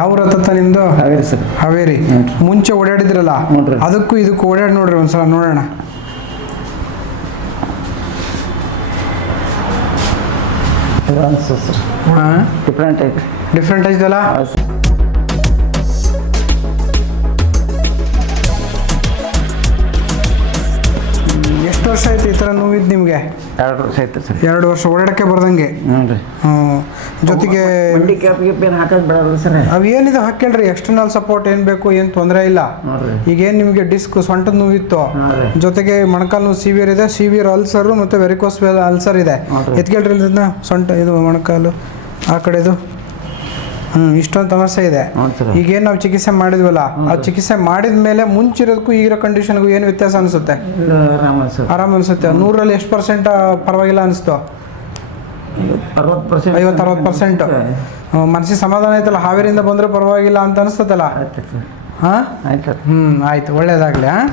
ಯಾವ ಊರು ಹತ್ತ ನಿಮ್ಮದು? ಹಾವೇರಿ ಸರ್. ಹಾವೇರಿ. ಮುಂಚೆ ಓಡಾಡಿದ್ರಲ್ಲ ಅದಕ್ಕೂ ಇದಕ್ಕೂ ಓಡಾಡಿ ನೋಡ್ರಿ ಒಂದ್ಸಲ ನೋಡೋಣ. ಹಾಂ, ಡಿಫ್ರೆಂಟ್ ಐತಲ್ಲ. ಎಷ್ಟು ವರ್ಷ ಆಯ್ತು ಈ ಥರ ನೋವಿದ್ದು ನಿಮಗೆ? 2 ವರ್ಷ ಆಯ್ತು ಸರ್. 2 ವರ್ಷ ಓಡಾಡಕ್ಕೆ ಬರ್ದಂಗೆ. ಹ್ಞೂ ರೀ. ಜೊತೆಗೆ ಮಂಡಿ ಕ್ಯಾಪ್ ಏನು ಹಾಕೋದು ಬಿಡೋದು ಸರ್. ಅವು ಏನಿದೆ ಹಾಕೇಳ್ರಿ, ಎಕ್ಸ್ಟರ್ನಲ್ ಸಪೋರ್ಟ್ ಏನು ಬೇಕು, ಏನು ತೊಂದರೆ ಇಲ್ಲ. ಈಗೇನು ನಿಮಗೆ ಡಿಸ್ಕ್ ಸೊಂಟದ ನೋವಿತ್ತು, ಜೊತೆಗೆ ಮೊಣಕಾಲು ನೋವು ಸಿವಿಯರ್ ಇದೆ, ಸಿವಿಯರ್ ಅಲ್ಸರು ಮತ್ತು ವೆರಿಕೋಸ್ ಅಲ್ಸರ್ ಇದೆ. ಎತ್ಕೇಳ್ರಿ ಇದನ್ನ, ಸೊಂಟ ಇದು ಮೊಣಕಾಲು ಆ ಕಡೆದು. ಇಷ್ಟೊಂದು ಸಮಸ್ಯೆ ಇದೆ. ಈಗೇನು ನಾವು ಚಿಕಿತ್ಸೆ ಮಾಡಿದ್ವಲ್ಲ, ಆ ಚಿಕಿತ್ಸೆ ಮಾಡಿದ ಮೇಲೆ ಮುಂಚಿರೋದಕ್ಕೂ ಈಗಿರೋ ಕಂಡೀಷನ್ಗೂ ಏನು ವ್ಯತ್ಯಾಸ ಅನಿಸುತ್ತೆ? ಆರಾಮ ಅನಿಸುತ್ತೆ. 100ರಲ್ಲಿ ಎಷ್ಟು ಪರ್ಸೆಂಟ್ ಪರವಾಗಿಲ್ಲ ಅನಿಸ್ತು? 50-60%. ಮನಸ್ಸಿಗೆ ಸಮಾಧಾನ ಆಯ್ತಲ್ಲ, ಹಾವೇರಿಯಿಂದ ಬಂದರೆ ಪರವಾಗಿಲ್ಲ ಅಂತ ಅನಿಸ್ತದಲ್ಲ? ಹಾಂ, ಆಯ್ತು. ಆಯ್ತು, ಒಳ್ಳೇದಾಗಲಿ. ಹಾಂ.